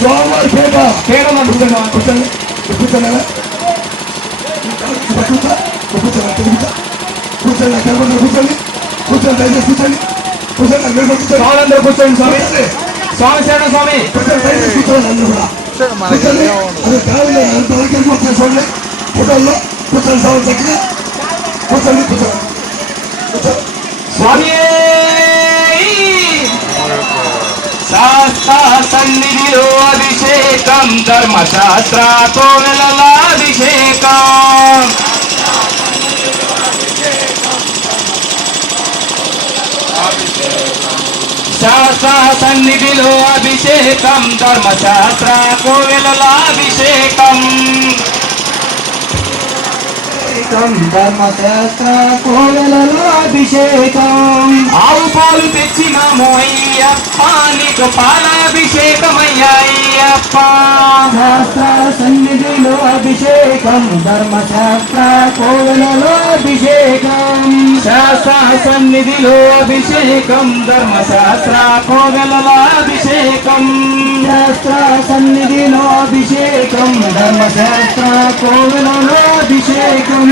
సోమవారిపేట కేరళ కూర్చోండి కూర్చోండి కూర్చోండి కూర్చోండి కూర్చోండి కూర్చోండి దయచేసి కూర్చోండి కూర్చోండి స్వామి కూర్చోండి స్వామి స్వామి శరణ స్వామి కూర్చోండి దయచేసి కూర్చోండి అందరూ కూడా కూర్చోండి అది ఫ్యామిలీ అంతవరకు వెళ్ళిపోతుంది చూడండి ఫోటోల్లో కూర్చొని సవాల్ చక్కగా కూర్చోండి కూర్చోండి కూర్చోండి స్వామి శాస్త్ర సన్నిధిలో అభిషేకం ధర్మశాస్త్ర కోవెలలో అభిషేకం శాస్త్ర సన్నిధిలో అభిషేకం ధర్మశాస్త్ర కోవెలలో అభిషేకం ధర్మశాస్త్ర కోవెలలో అభిషేకం ఆవు పాలు తెచ్చినాము అయ్యప్ప నీకు పాలాభిషేకమయ్యా అయ్యప్ప శాస్త్ర సన్నిధిలో అభిషేకం ధర్మశాస్త్ర కోవెలలో అభిషేకం శాస్త్ర సన్నిధిలో అభిషేకం ధర్మశాస్త్ర కోవెలలో అభిషేకం శాస్త్ర సన్నిధిలో అభిషేకం ధర్మశాస్త్ర కోవెలలో అభిషేకం